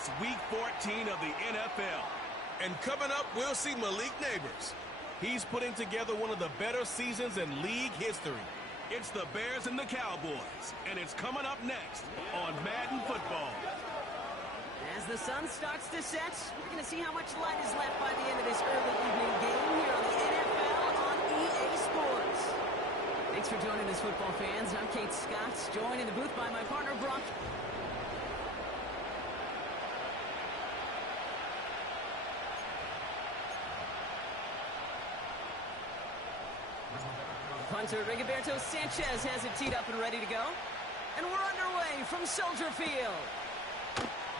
It's Week 14 of the NFL. And coming up, we'll see Malik Neighbors. He's putting together one of the better seasons in league history. It's the Bears and the Cowboys, and it's coming up next on Madden Football. As the sun starts to set, we're going to see how much light is left by the end of this early evening game here on the NFL on EA Sports. Thanks for joining us, football fans. I'm Kate Scott, joined in the booth by my partner, Brock. Punter Rigoberto Sanchez has it teed up and ready to go. And we're underway from Soldier Field.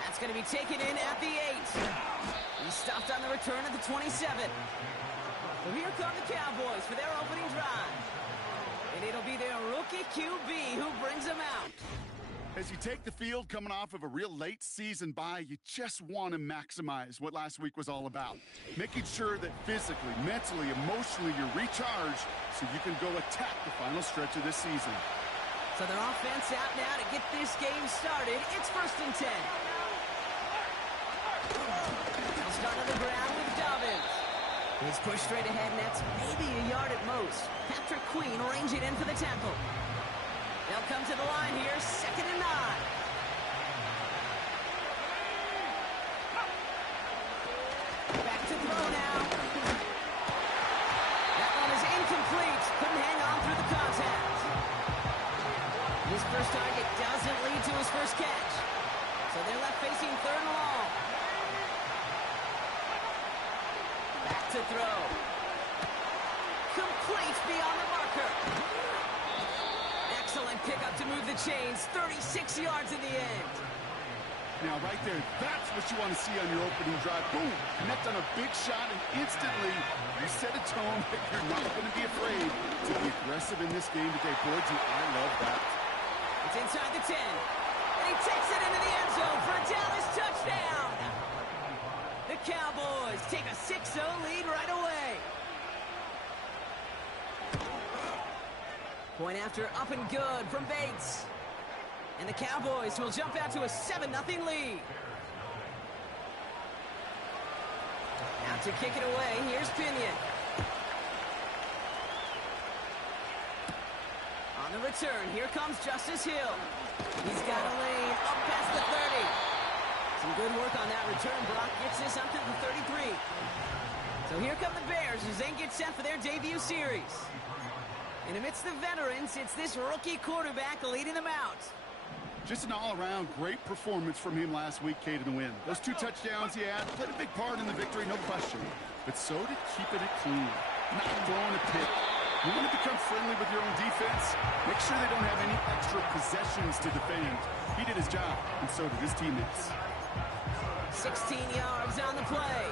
That's going to be taken in at the 8. He stopped on the return at the 27. So here come the Cowboys for their opening drive. And it'll be their rookie QB who brings them out. As you take the field coming off of a real late season bye, you just want to maximize what last week was all about. Making sure that physically, mentally, emotionally you're recharged so you can go attack the final stretch of this season. So their offense out now to get this game started. It's 1st and 10. They'll start on the ground with Dobbins. He's pushed straight ahead, and that's maybe a yard at most. Patrick Queen ranging in for the tackle. They'll come to the line here, 2nd and 9. Back to throw now. That one is incomplete. Couldn't hang on through the contact. His first target doesn't lead to his first catch. So they're left facing 3rd and long. Back to throw. Complete beyond the marker. Excellent pickup to move the chains. 36 yards in the end. Now, right there, that's what you want to see on your opening drive. Boom! Connect on a big shot, and instantly you set a tone that you're not going to be afraid to be aggressive in this game today. Boy, I love that. It's inside the 10. And he takes it into the end zone for a Dallas touchdown. The Cowboys take a 6-0 lead right away. Point after up and good from Bates. And the Cowboys will jump out to a 7-0 lead. Out to kick it away, here's Pinion. On the return, here comes Justice Hill. He's got a lane up past the 30. Some good work on that return. Brock gets this up to the 33. So here come the Bears as they get set for their debut series. And amidst the veterans, it's this rookie quarterback leading them out. Just an all-around great performance from him last week, Kate, in the win. Those 2 touchdowns he had played a big part in the victory, no question. But so did keeping it clean, not throwing a pick. You want to become friendly with your own defense? Make sure they don't have any extra possessions to defend. He did his job, and so did his teammates. 16 yards on the play.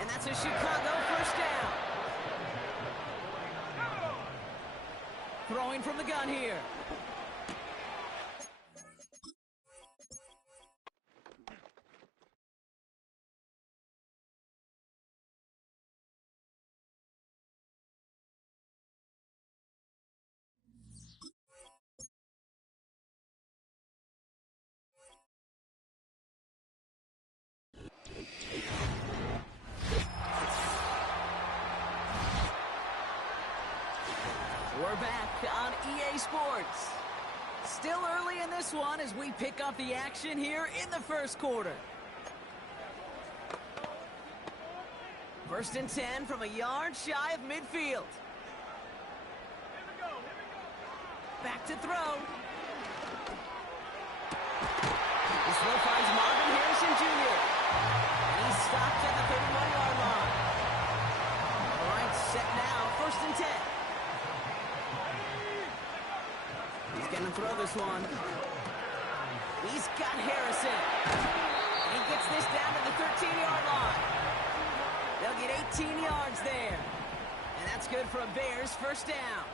And that's a Chicago first down. Throwing from the gun here. We're back on EA Sports. Still early in this one as we pick up the action here in the first quarter. 1st and 10 from a yard shy of midfield. Back to throw. This throw finds Marvin Harrison Jr. And he's stopped at the 31-yard line. All right, set now, 1st and 10. He's going to throw this one. He's got Harrison. He gets this down to the 13-yard line. They'll get 18 yards there. And that's good for a Bears first down.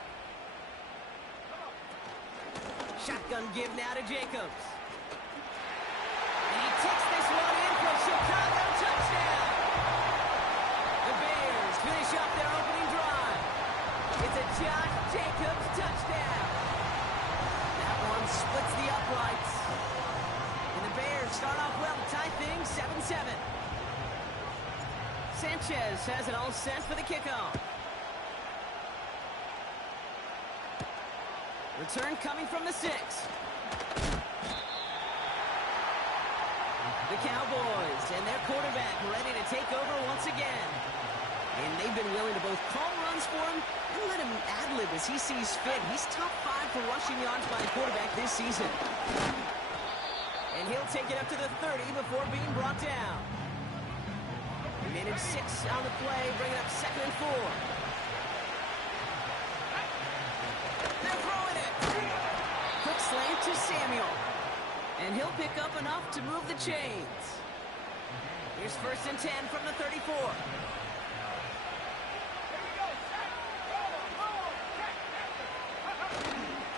Shotgun give now to Jacobs. And he takes this one in for a Chicago touchdown. The Bears finish up their opening drive. It's a Josh Jacobs touchdown. That one splits the uprights. And the Bears start off well to tie things 7-7. Sanchez has it all set for the kickoff. Return coming from the 6. The Cowboys and their quarterback ready to take over once again. And they've been willing to both call runs for him and let him ad-lib as he sees fit. He's top 5 for rushing yards by a quarterback this season. And he'll take it up to the 30 before being brought down. Minute 6 on the play, bringing up 2nd and 4. They're throwing it. Quick slant to Samuel. And he'll pick up enough to move the chains. Here's 1st and 10 from the 34.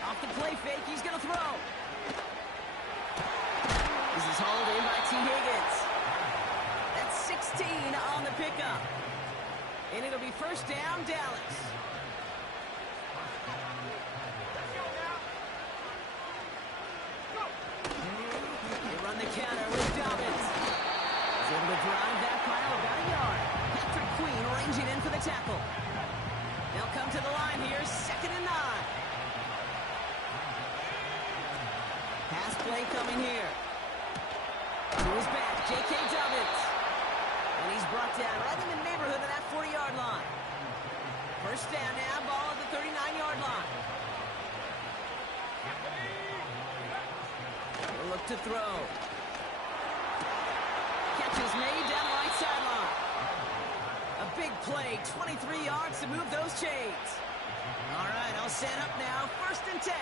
Off the play fake, he's going to throw. This is hauled in by T. Higgins. That's 16 on the pickup. And it'll be 1st down, Dallas. They run the counter with Dobbins. He's able to drive that pile about a yard. Patrick Queen ranging in for the tackle. They'll come to the line here, 2nd and 9. Pass play coming here. To his back, J.K. Dobbins. And he's brought down right in the neighborhood of that 40-yard line. 1st down now, ball at the 39-yard line. They'll look to throw. Catch is made down the right sideline. A big play, 23 yards to move those chains. All right, all set up now, 1st and 10.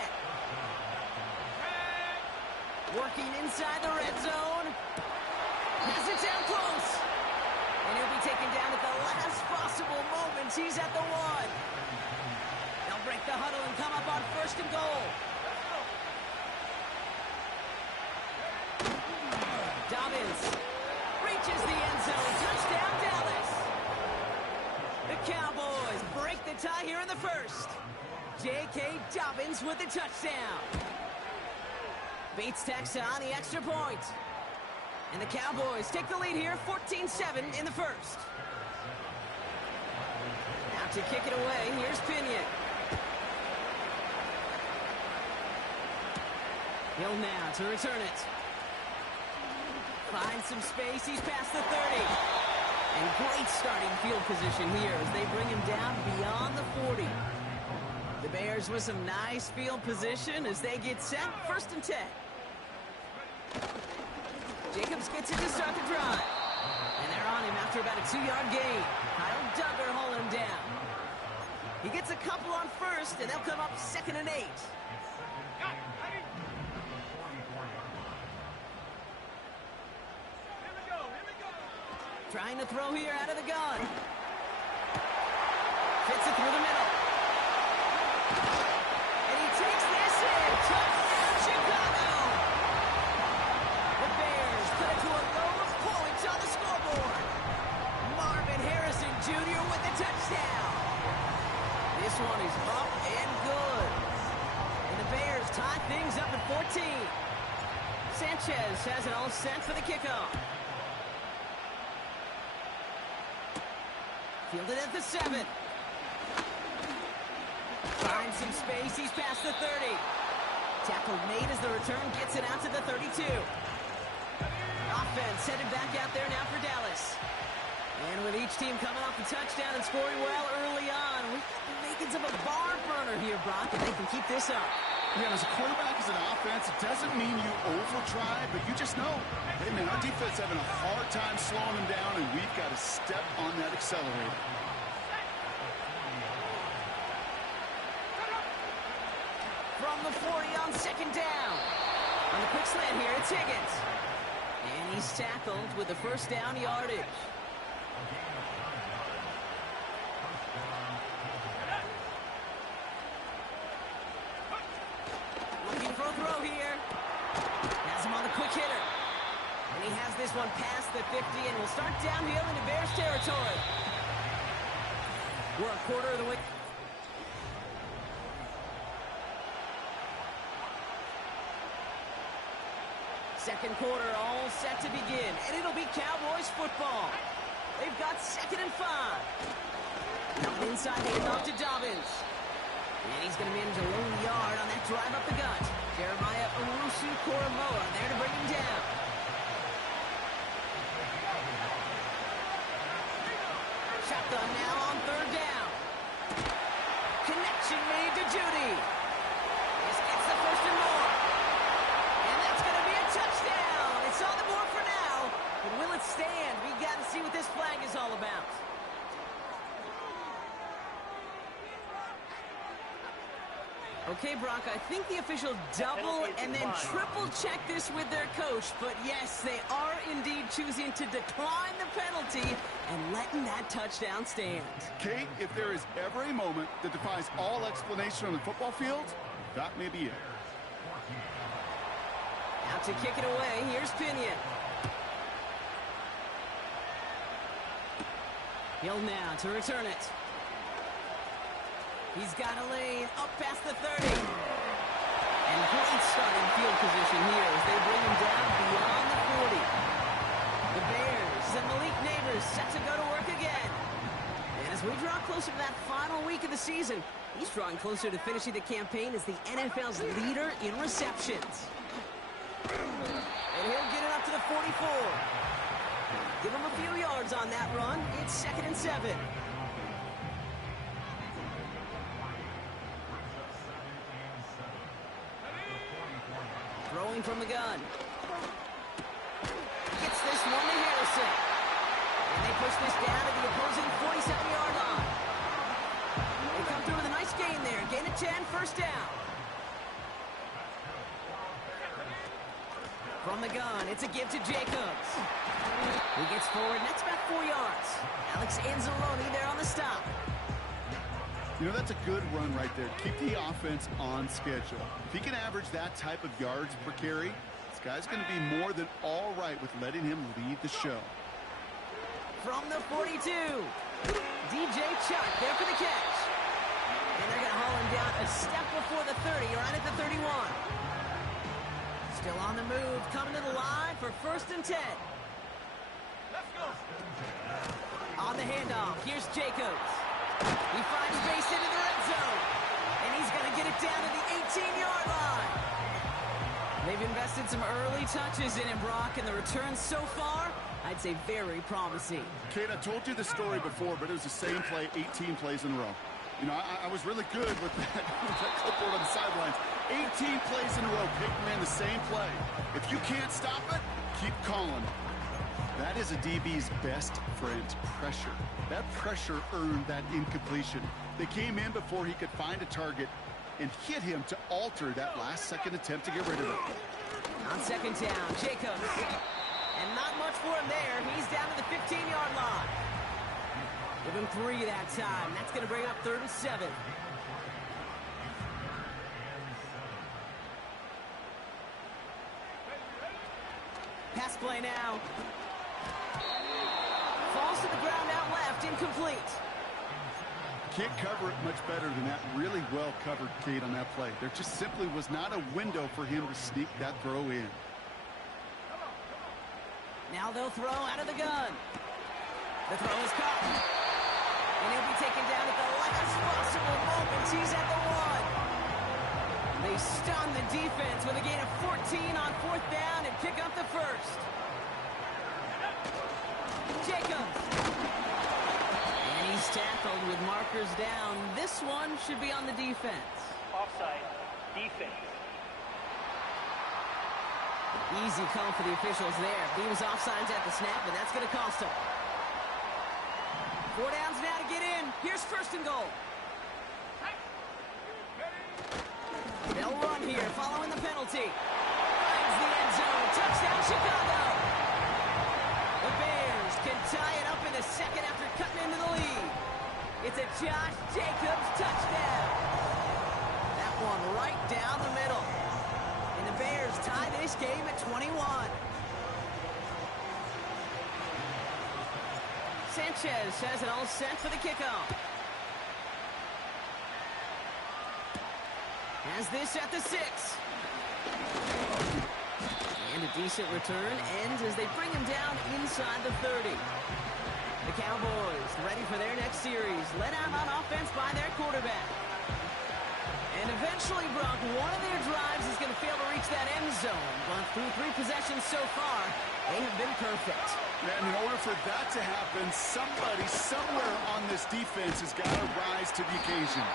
Working inside the red zone. Has it down close. And he'll be taken down at the last possible moment. He's at the 1. They'll break the huddle and come up on 1st and goal. Dobbins reaches the end zone. Touchdown, Dallas. The Cowboys break the tie here in the 1st. J.K. Dobbins with the touchdown. Bates tacks on the extra point. And the Cowboys take the lead here, 14-7 in the 1st. Now to kick it away, here's Pinion. Hill now to return it. Finds some space, he's past the 30. And great starting field position here as they bring him down beyond the 40. The Bears with some nice field position as they get set, 1st and 10. Jacobs gets it to start the drive. And they're on him after about a 2-yard gain. Kyle Duggar holding him down. He gets a couple on 1st, and they'll come up 2nd and 8. Trying to throw here out of the gun. Fits it through the middle. And he takes this in. Touchdown, Chicago. The Bears put it to a row of points on the scoreboard. Marvin Harrison Jr. with the touchdown. This one is up and good. And the Bears tie things up at 14. Sanchez has it all set for the kickoff. Fielded at the 7. Finds some space. He's past the 30. Tackle made as the return gets it out to the 32. Offense headed back out there now for Dallas. And with each team coming off the touchdown and scoring well early on, we've got the makings of a barn burner here, Brock, and they can keep this up. Yeah, as a quarterback, as an offense, it doesn't mean you over-try, but you just know, hey, man, our defense having a hard time slowing them down, and we've got to step on that accelerator. From the 40 on 2nd down. On the quick slant here, it's Higgins. And he's tackled with the 1st down yardage. Looking for a throw here. Has him on the quick hitter. And he has this one past the 50 and will start downhill into Bears territory. We're a quarter of the way. Second quarter all set to begin, and it'll be Cowboys football. They've got 2nd and 5. Now an inside handoff to Dobbins. And he's going to manage a lone yard on that drive up the gut. Jeremiah Owusu-Koramoah there to bring him down. Shotgun now on 3rd down. Connection made to Judy. This gets the 1st and more. And that's going to be a touchdown. It's on the board for now. But will it stand? We got to see what this flag is all about. Okay, Brock, I think the officials double and then triple check this with their coach. But yes, they are indeed choosing to decline the penalty and letting that touchdown stand. Kate, if there is ever a moment that defies all explanation on the football field, that may be it. Out to kick it away, here's Pinion. Hill now to return it. He's got a lane up past the 30. And great starting field position here as they bring him down beyond the 40. The Bears and Malik Neighbors set to go to work again. And as we draw closer to that final week of the season, he's drawing closer to finishing the campaign as the NFL's leader in receptions. And he'll get it up to the 44. Give him a few yards on that run. It's 2nd and 7. Throwing from the gun. Gets this one to Harrison. And they push this down to the opposing 47-yard line. They come through with a nice gain there. Gain of 10, 1st down. From the gun, it's a give to Jacobs. He gets forward, and that's about 4 yards. Alex Anzalone there on the stop. You know, that's a good run right there. Keep the offense on schedule. If he can average that type of yards per carry, this guy's going to be more than all right with letting him lead the show. From the 42, DJ Chuck there for the catch. And they're going to haul him down a step before the 30, right at the 31. Still on the move, coming to the line for 1st and 10. Let's go. On the handoff, here's Jacobs. He finds base into the red zone. And he's going to get it down to the 18-yard line. They've invested some early touches in him, Brock, and the returns so far, I'd say very promising. Kate, I told you the story before, but it was the same play 18 plays in a row. You know, I was really good with that, that clipboard on the sidelines. 18 plays in a row, Peyton ran the same play. If you can't stop it, keep calling. That is a DB's best friend, pressure. That pressure earned that incompletion. They came in before he could find a target and hit him to alter that last-second attempt to get rid of it. On 2nd down, Jacobs. And not much for him there. He's down to the 15-yard line. Give him 3 that time. That's going to bring up 3rd and 7. Pass play now. Falls to the ground out left, incomplete. Can't cover it much better than that. Really well covered, Kate, on that play. There just simply was not a window for him to sneak that throw in. Now they'll throw out of the gun. The throw is caught. And he'll be taken down at the last possible moment. He's at the 1. They stun the defense with a gain of 14 on 4th down and pick up the 1st. Jacobs. And he's tackled with markers down. This one should be on the defense. Offside. Defense. Easy call for the officials there. He was offsides at the snap, but that's going to cost him. 4 downs now to get in. Here's 1st and goal. They'll run here following the penalty. Finds the end zone. Touchdown, Chicago. The Bears can tie it up in the 2nd after cutting into the lead. It's a Josh Jacobs touchdown. That one right down the middle. And the Bears tie this game at 21. Sanchez has it all set for the kickoff. Has this at the 6. And a decent return ends as they bring him down inside the 30. The Cowboys ready for their next series, led out on offense by their quarterback. And eventually, Brock, one of their drives is going to fail to reach that end zone. But through 3 possessions so far, they have been perfect. And in order for that to happen, somebody somewhere on this defense has got to rise to the occasion.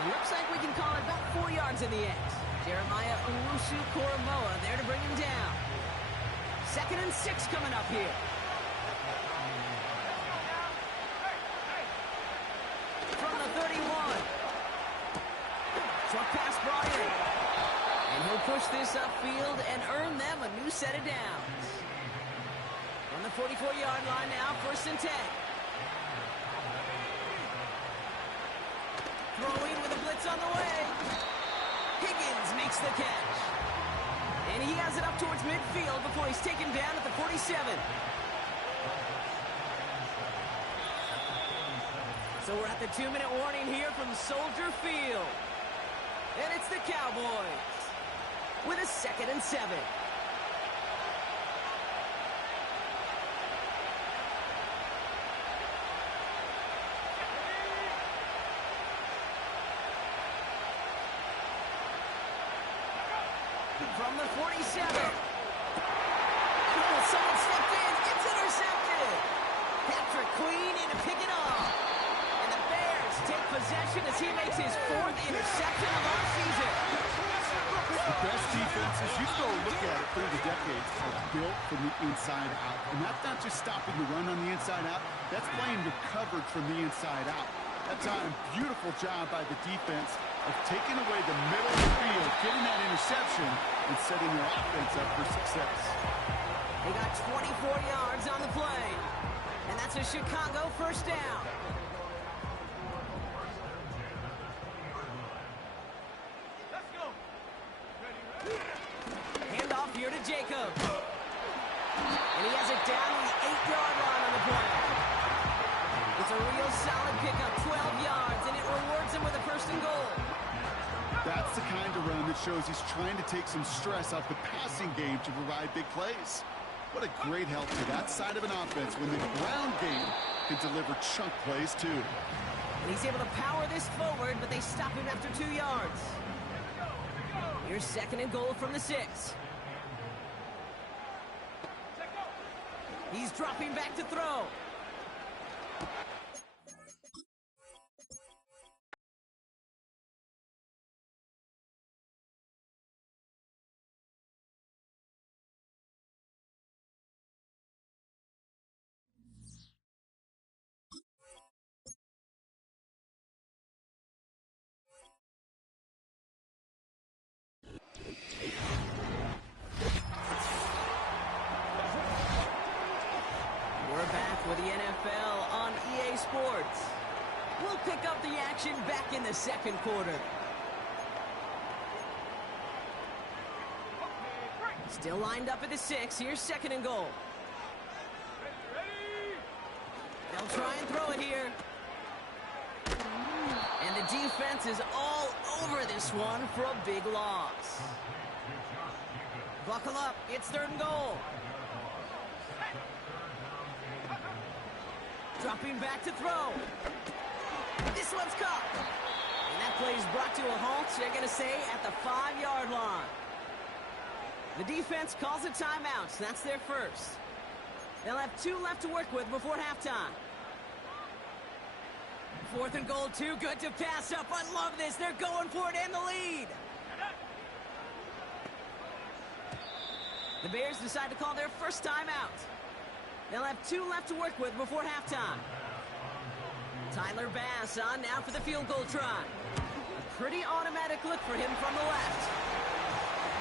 It looks like we can call it about 4 yards in the end. Jeremiah Owusu-Koramoah there to bring him down. 2nd and 6 coming up here. From the 31. Short pass brought in. And he'll push this upfield and earn them a new set of downs. On the 44-yard line now, 1st and 10. Throwing with a blitz on the way. Higgins makes the catch. And he has it up towards midfield before he's taken down at the 47. So we're at the 2-minute warning here from Soldier Field. And it's the Cowboys with a 2nd and 7. From the 47. Oh, someone slipped in. It's intercepted. Patrick Queen in to pick it off. And the Bears take possession as he makes his 4th interception of our season. The best defenses, you go look at it through the decades, are built from the inside out. And that's not just stopping the run on the inside out. That's playing the coverage from the inside out. That time, beautiful job by the defense of taking away the middle of the field, getting that interception, and setting their offense up for success. They got 24 yards on the play. And that's a Chicago 1st down. Let's go. Handoff here to Jacob. And he has it down to the 8-yard line on the play. It's a real solid pickup, 12 yards, and it rewards him with a 1st and goal. That's the kind of run that shows he's trying to take some stress off the passing game to provide big plays. What a great help to that side of an offense when the ground game can deliver chunk plays too. And he's able to power this forward, but they stop him after 2 yards. Here's 2nd and goal from the 6. He's dropping back to throw. We're back with the NFL on EA Sports. We'll pick up the action back in the 2nd quarter. Still lined up at the 6. Here's 2nd and goal. They'll try and throw it here. And the defense is all over this one for a big loss. Buckle up. It's 3rd and goal. Dropping back to throw. This one's caught. And that play is brought to a halt, they're going to say, at the 5-yard line. The defense calls a timeout. That's their 1st. They'll have 2 left to work with before halftime. 4th and goal, too good to pass up. I love this. They're going for it and the lead. The Bears decide to call their 1st timeout. They'll have 2 left to work with before halftime. Tyler Bass on now for the field goal try. A pretty automatic look for him from the left.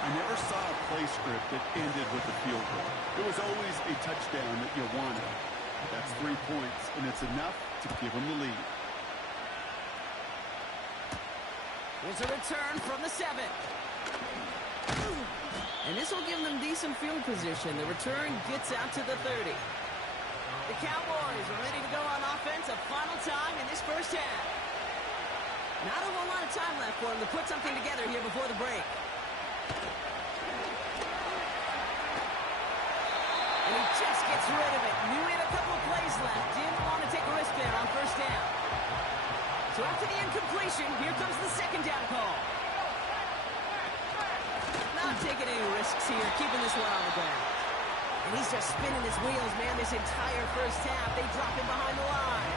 I never saw a play script that ended with a field goal. It was always a touchdown that you wanted. That's 3 points, and it's enough to give them the lead. Here's a return from the 7. And this will give them decent field position. The return gets out to the 30. The Cowboys are ready to go on offense a final time in this 1st half. Not a whole lot of time left for them to put something together here before the break. Just gets rid of it. Knew he had a couple of plays left. Didn't want to take a risk there on first down. So after the incompletion, here comes the second down call. Not taking any risks here, keeping this one on the ground. And he's just spinning his wheels, man, this entire first half. They drop him behind the line.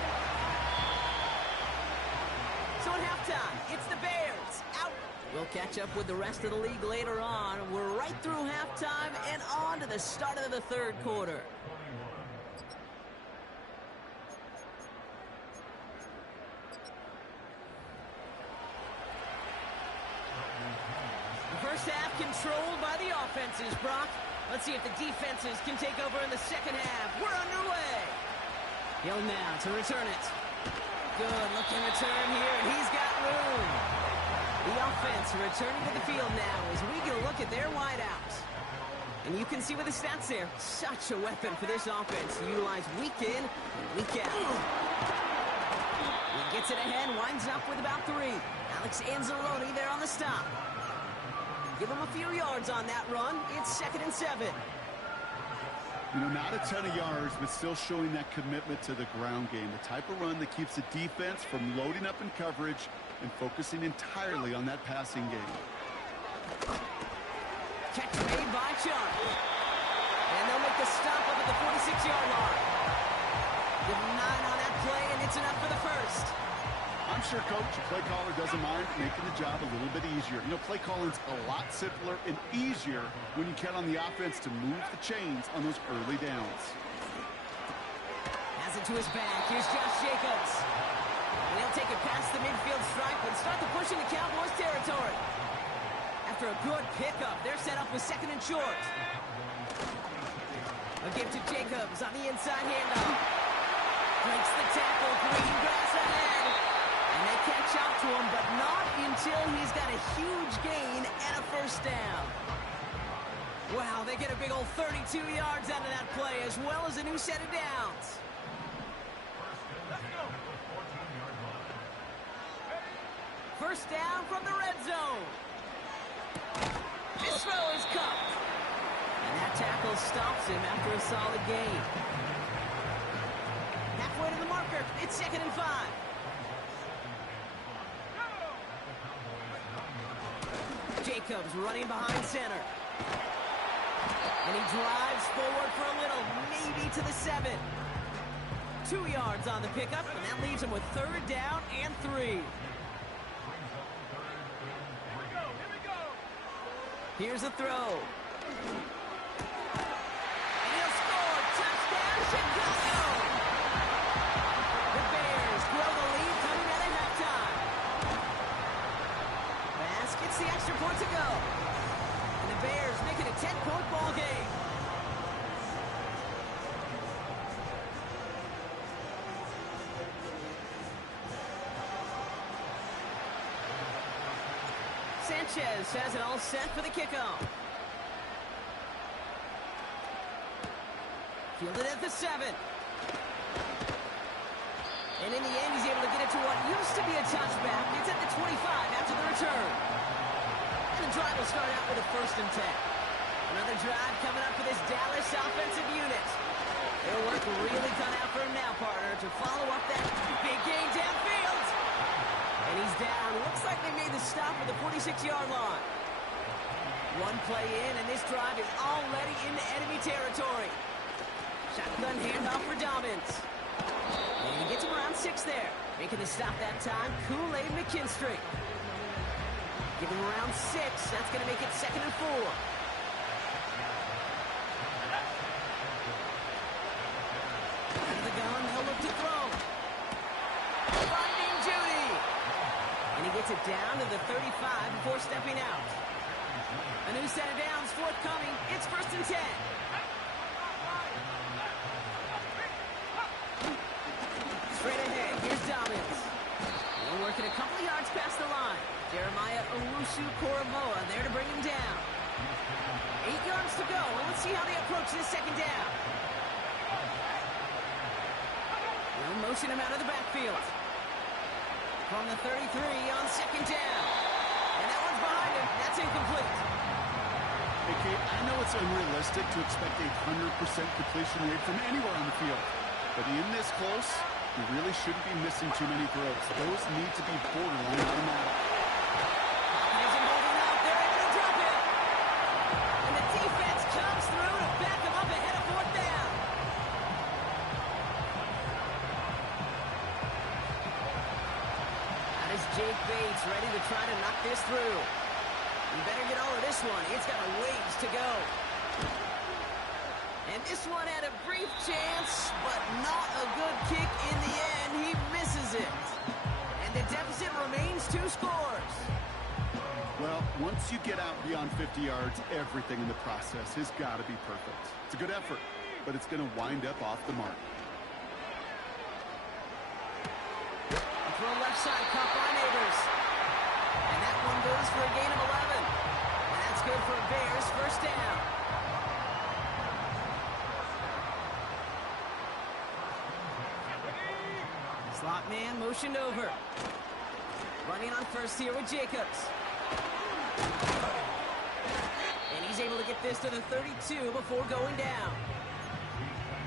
So at halftime, it's the Bears out. We'll catch up with the rest of the league later on. We're right through halftime and on to the start of the third quarter. The first half controlled by the offenses, Brock. Let's see if the defenses can take over in the second half. We're underway. Hill now to return it. Good looking return here, and he's got room. The offense returning to the field now as we get a look at their wideouts. And you can see with the stats there, such a weapon for this offense to utilize week in and week out. He gets it ahead, winds up with about 3. Alex Anzalone there on the stop. Give him a few yards on that run. It's 2nd and 7. You know, not a ton of yards, but still showing that commitment to the ground game. The type of run that keeps the defense from loading up in coverage and focusing entirely on that passing game. Catch made by Chung. And they'll make the stop up at the 46-yard line. Give him 9 on that play, and it's enough for the first. I'm sure, Coach, a play caller doesn't mind making the job a little bit easier. You know, play calling's a lot simpler and easier when you count on the offense to move the chains on those early downs. Has it to his back. Here's Josh Jacobs. And he'll take it past the midfield stripe and start the push into Cowboys territory. After a good pickup, they're set up with 2nd and short. A give to Jacobs on the inside handoff. Breaks the tackle. Green grass ahead. And they catch up to him, but not until he's got a huge gain and a first down. Wow, they get a big old 32 yards out of that play, as well as a new set of downs. First down from the red zone. This throw is caught. And that tackle stops him after a solid gain. Halfway to the marker, it's 2nd and 5. Jacobs running behind center. And he drives forward for a little, maybe to the 7. 2 yards on the pickup, and that leaves him with 3rd down and 3. Here's a throw. And he'll score. Touchdown, Chicago! The Bears grow the lead coming out of halftime. Bass gets the extra point to go. And the Bears make it a 10-point ball game. Sanchez has it all set for the kickoff. Fielded at the 7. And in the end, he's able to get it to what used to be a touchback. It's at the 25 after the return. And the drive will start out with a 1st and 10. Another drive coming up for this Dallas offensive unit. Their work really cut out for him now, partner, to follow up that big gain downfield. And he's down. Looks like they made the stop at the 46-yard line. One play in, and this drive is already into enemy territory. Shotgun handoff for Dobbins. And he gets him around 6 there. Making the stop that time, Kool-Aid McKinstry. Give him around 6. That's going to make it 2nd and 4. Out of the gun, he'll look to throw. Finding Judy. And he gets it down to the 35 before stepping out. A new set of downs forthcoming. It's 1st and 10. Straight ahead, here's Dobbins. We're working a couple of yards past the line. Jeremiah Owusu-Koramoah there to bring him down. 8 yards to go, and let's see how they approach this second down. They'll motion him out of the backfield. From the 33 on 2nd down. And that one's behind him. That's incomplete. Hey, Kate, I know it's unrealistic to expect a 100% completion rate from anywhere on the field. But in this close, you really shouldn't be missing too many throws. Those need to be borderline automatic. Isn't holding up. They're able to drop it. And the defense comes through to back them up ahead of fourth down. That is Jake Bates ready to try to knock this through. You better get all of this one. It's got a ways to go. And this one had a brief chance, but not a good kick in the end. He misses it. And the deficit remains 2 scores. Well, once you get out beyond 50 yards, everything in the process has got to be perfect. It's a good effort, but it's going to wind up off the mark. Throw left side, caught by Neighbors. And that one goes for a gain of 11. And that's good for Bears first down. Slot man motioned over. Running on first here with Jacobs. And he's able to get this to the 32 before going down.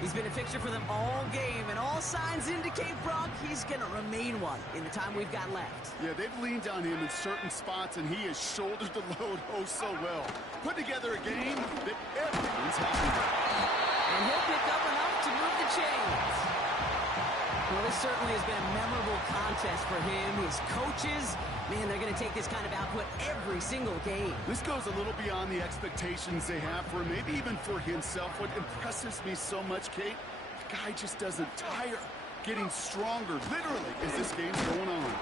He's been a fixture for them all game, and all signs indicate, Brock, he's going to remain one in the time we've got left. Yeah, they've leaned on him in certain spots, and he has shouldered the load oh so well. Put together a game that everyone's happy with. And he'll pick up enough to move the chains. Well, this certainly has been a memorable contest for him. His coaches, man, they're going to take this kind of output every single game. This goes a little beyond the expectations they have for him, maybe even for himself. What impresses me so much, Kate, the guy just doesn't tire. Getting stronger, literally, as this game's going on.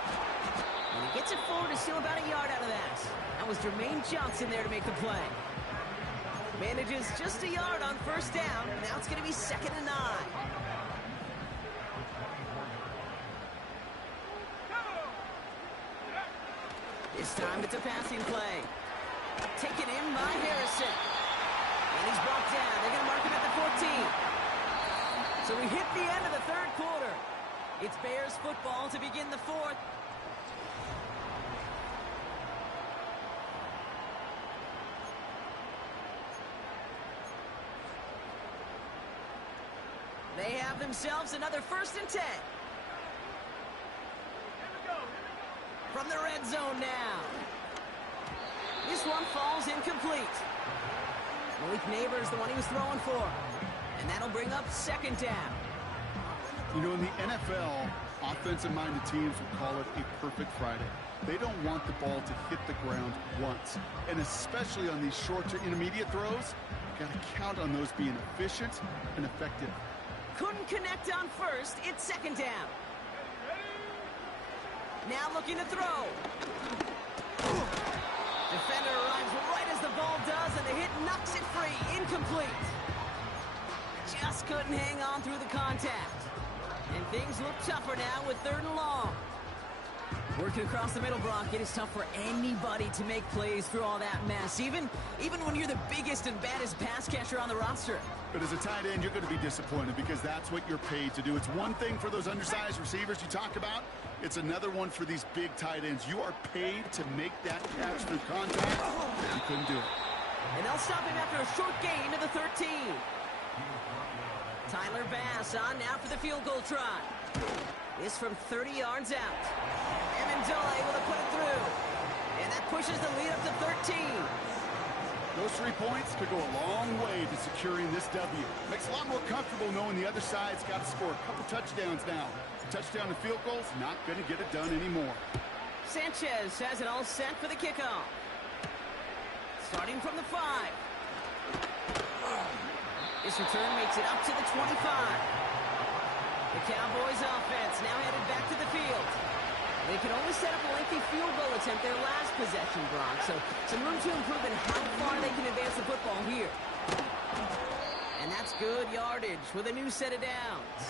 And he gets it forward to steal about a yard out of that. That was Jermaine Johnson there to make the play. Manages just a yard on first down. Now it's going to be 2nd and 9. This time it's a passing play. Taken in by Harrison. And he's brought down. They're going to mark him at the 14. So we hit the end of the 3rd quarter. It's Bears football to begin the 4th. They have themselves another 1st and 10. From the red zone now. This one falls incomplete. Malik Neighbors, the one he was throwing for. And that'll bring up 2nd down. You know, in the NFL, offensive-minded teams will call it a perfect Friday. They don't want the ball to hit the ground once. And especially on these short to intermediate throws, you've got to count on those being efficient and effective. Couldn't connect on first. It's 2nd down. Now looking to throw. Defender arrives right as the ball does, and the hit knocks it free. Incomplete. Just couldn't hang on through the contact. And things look tougher now with 3rd and long. Working across the middle, Brock, it is tough for anybody to make plays through all that mess, even when you're the biggest and baddest pass catcher on the roster. But as a tight end, you're going to be disappointed because that's what you're paid to do. It's one thing for those undersized receivers you talk about. It's another one for these big tight ends. You are paid to make that catch through contact. You couldn't do it. And they'll stop him after a short gain to the 13. Tyler Bass on now for the field goal try. This from 30 yards out. Amendola able to put it through. And that pushes the lead up to 13. Those 3 points could go a long way to securing this W. Makes a lot more comfortable knowing the other side's got to score a couple touchdowns now. Touchdown and field goals, not going to get it done anymore. Sanchez has it all set for the kickoff. Starting from the 5. This return makes it up to the 25. The Cowboys offense now headed back to the field. They could only set up a lengthy field goal attempt their last possession, Brock. So some room to improve in how far they can advance the football here. And that's good yardage with a new set of downs.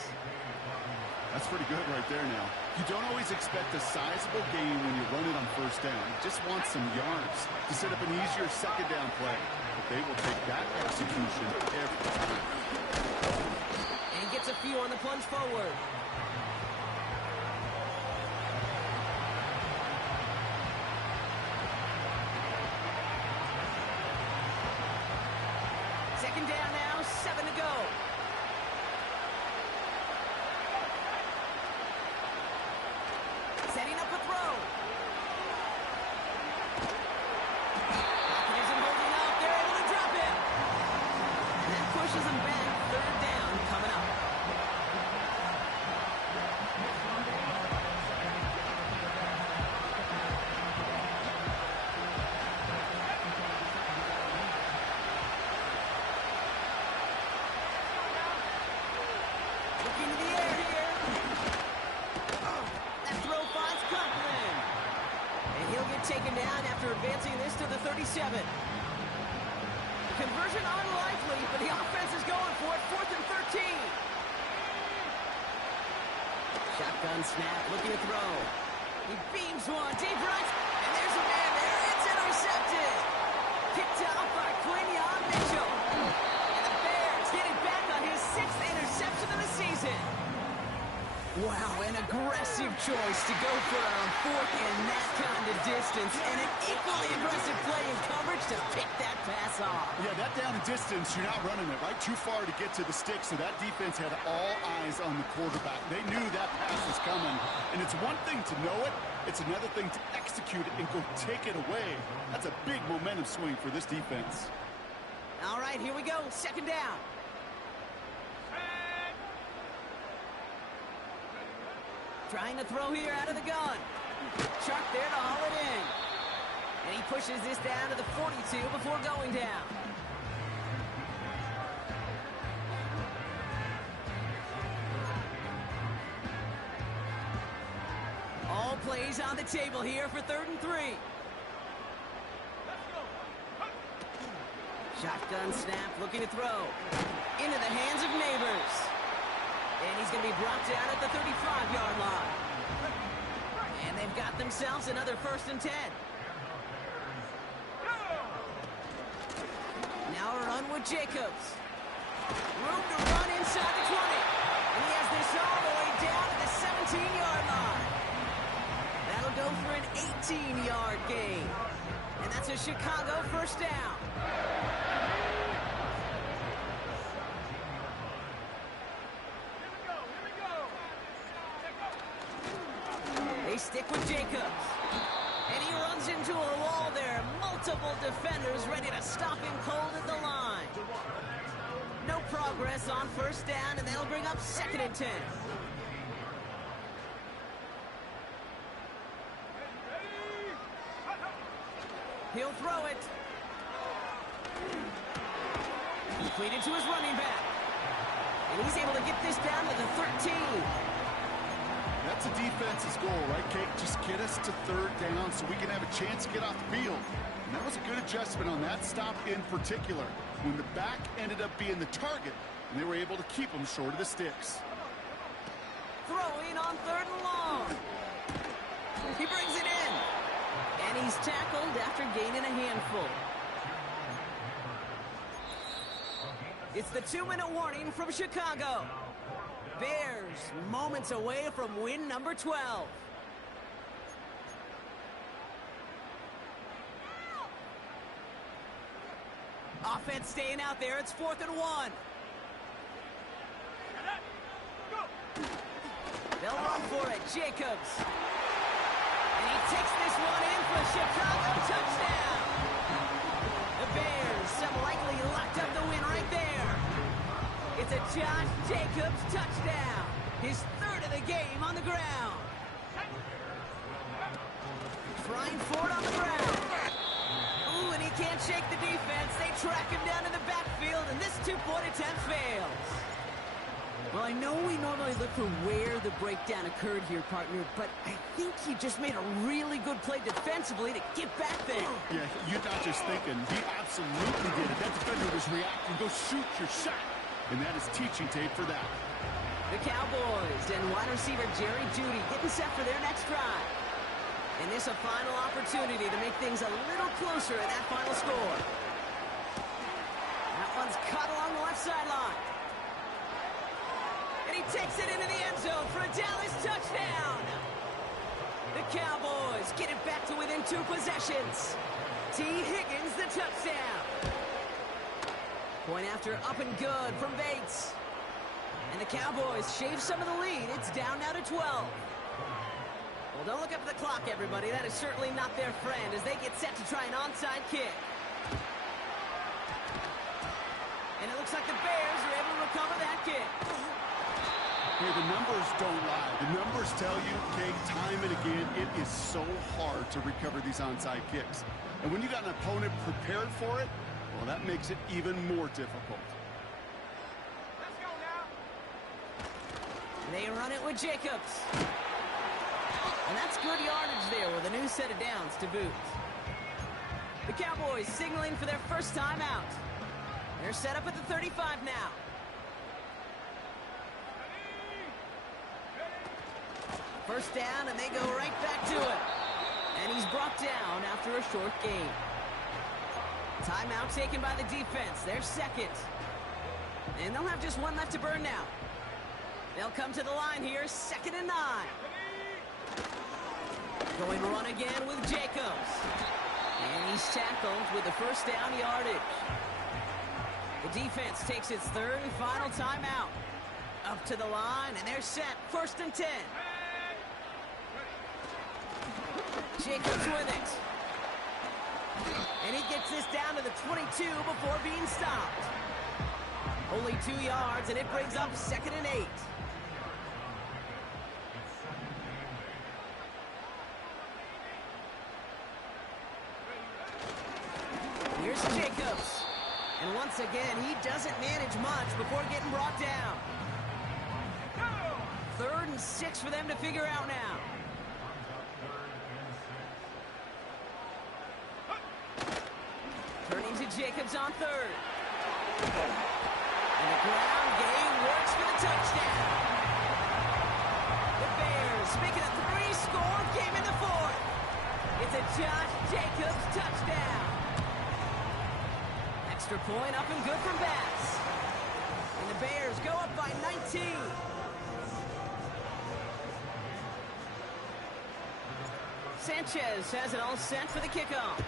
That's pretty good right there now. You don't always expect a sizable gain when you run it on first down. You just want some yards to set up an easier 2nd down play. But they will take that execution every time. And gets a few on the plunge forward. Setting up a throw. Falcon isn't holding up. They're able to drop him. And that pushes him back. Third down coming up. Looking to the air here. That throw finds Conklin. And he'll get taken down after advancing this to the 37. Conversion unlikely, but the offense is going for it. 4th and 13. Shotgun snap, looking to throw. He beams one, deep right, and there's a man there. It's intercepted. Kicked out by Quinion Mitchell. And the Bears get it back on his 6th interception of the season. Wow, an aggressive choice to go for a 4th and that kind of distance, and an equally aggressive play in coverage to pick that pass off. Yeah, that down and distance, you're not running it, right? Too far to get to the stick, so that defense had all eyes on the quarterback. They knew that pass was coming, and it's one thing to know it, it's another thing to execute it and go take it away. That's a big momentum swing for this defense. All right, here we go, 2nd down. Trying to throw here out of the gun. Chuck there to haul it in. And he pushes this down to the 42 before going down. All plays on the table here for 3rd and 3. Shotgun snap, looking to throw. Into the hands of Neighbors. And he's going to be brought down at the 35-yard line. And they've got themselves another 1st and 10. Now a run with Jacobs. Room to run inside the 20. And he has this all the way down to the 17-yard line. That'll go for an 18-yard gain. And that's a Chicago 1st down. They stick with Jacobs. And he runs into a wall there. Multiple defenders ready to stop him cold at the line. No progress on 1st down, and that'll bring up 2nd and 10. He'll throw it. Completed to his running back. And he's able to get this down to the 13. That's a defense's goal, right, Kate? Just get us to 3rd down so we can have a chance to get off the field. And that was a good adjustment on that stop in particular, when the back ended up being the target, and they were able to keep him short of the sticks. Throwing on 3rd and long. He brings it in. And he's tackled after gaining a handful. It's the 2-minute warning from Chicago. Bears moments away from win number 12. Offense staying out there. It's 4th and 1. They'll run for it. Jacobs. And he takes this one in for a Chicago touchdown. The Bears have likely locked up the win right there. It's a Josh Jacobs touchdown. His 3rd of the game on the ground. Trying for it on the ground. Ooh, and he can't shake the defense. They track him down in the backfield, and this 2-point attempt fails. Well, I know we normally look for where the breakdown occurred here, partner, but I think he just made a really good play defensively to get back there. Yeah, you're not just thinking. He absolutely did it. That defender was reacting. Go shoot your shot. And that is teaching tape for that. The Cowboys and wide receiver Jerry Jeudy getting set for their next drive. And this a final opportunity to make things a little closer in that final score. That one's cut along the left sideline. And he takes it into the end zone for a Dallas touchdown. The Cowboys get it back to within 2 possessions. T. Higgins the touchdown. Point after up and good from Bates. And the Cowboys shave some of the lead. It's down now to 12. Well, don't look up at the clock, everybody. That is certainly not their friend as they get set to try an onside kick. And it looks like the Bears are able to recover that kick. Hey, the numbers don't lie. The numbers tell you, okay, time and again, it is so hard to recover these onside kicks. And when you got an opponent prepared for it, well, that makes it even more difficult. Let's go now. They run it with Jacobs. And that's good yardage there with a new set of downs to boot. The Cowboys signaling for their first time out. They're set up at the 35 now. First down, and they go right back to it. And he's brought down after a short gain. Timeout taken by the defense. Their second. And they'll have just one left to burn now. They'll come to the line here, 2nd and 9. Going to run again with Jacobs. And he's tackled with the first down yardage. The defense takes its third and final timeout. Up to the line, and they're set. 1st and 10. Jacobs with it. And he gets this down to the 22 before being stopped. Only 2 yards, and it brings up 2nd and 8. Here's Jacobs. And once again, he doesn't manage much before getting brought down. 3rd and 6 for them to figure out now. Turning to Jacobs on 3rd. And the ground game works for the touchdown. The Bears make it a 3-score game in the 4th. It's a Josh Jacobs touchdown. Extra point up and good from Bass. And the Bears go up by 19. Sanchez has it all set for the kickoff.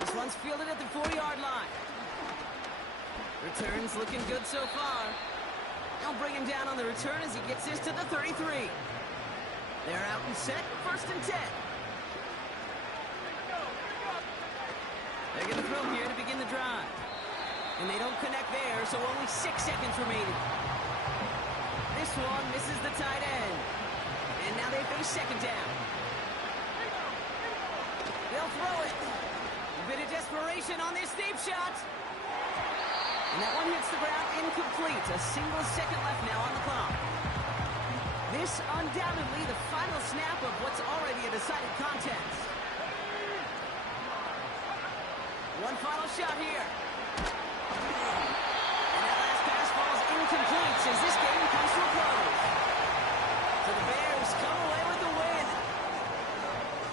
This one's fielded at the 4-yard line. Returns looking good so far. They'll bring him down on the return as he gets this to the 33. They're out and set, 1st and 10. They're going to throw here to begin the drive. And they don't connect there, so only 6 seconds remaining. This one misses the tight end. And now they face 2nd down. They'll throw it. A bit of desperation on this deep shot. And that one hits the ground incomplete. A single second left now on the clock. This undoubtedly the final snap of what's already a decided contest. One final shot here. And that last pass falls incomplete as this game comes to a close. So the Bears come away with the win.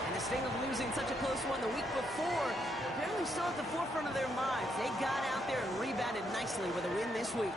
And the sting of losing such a close one the week before, apparently still at the forefront of their minds. They got out there and rebounded nicely with a win this week.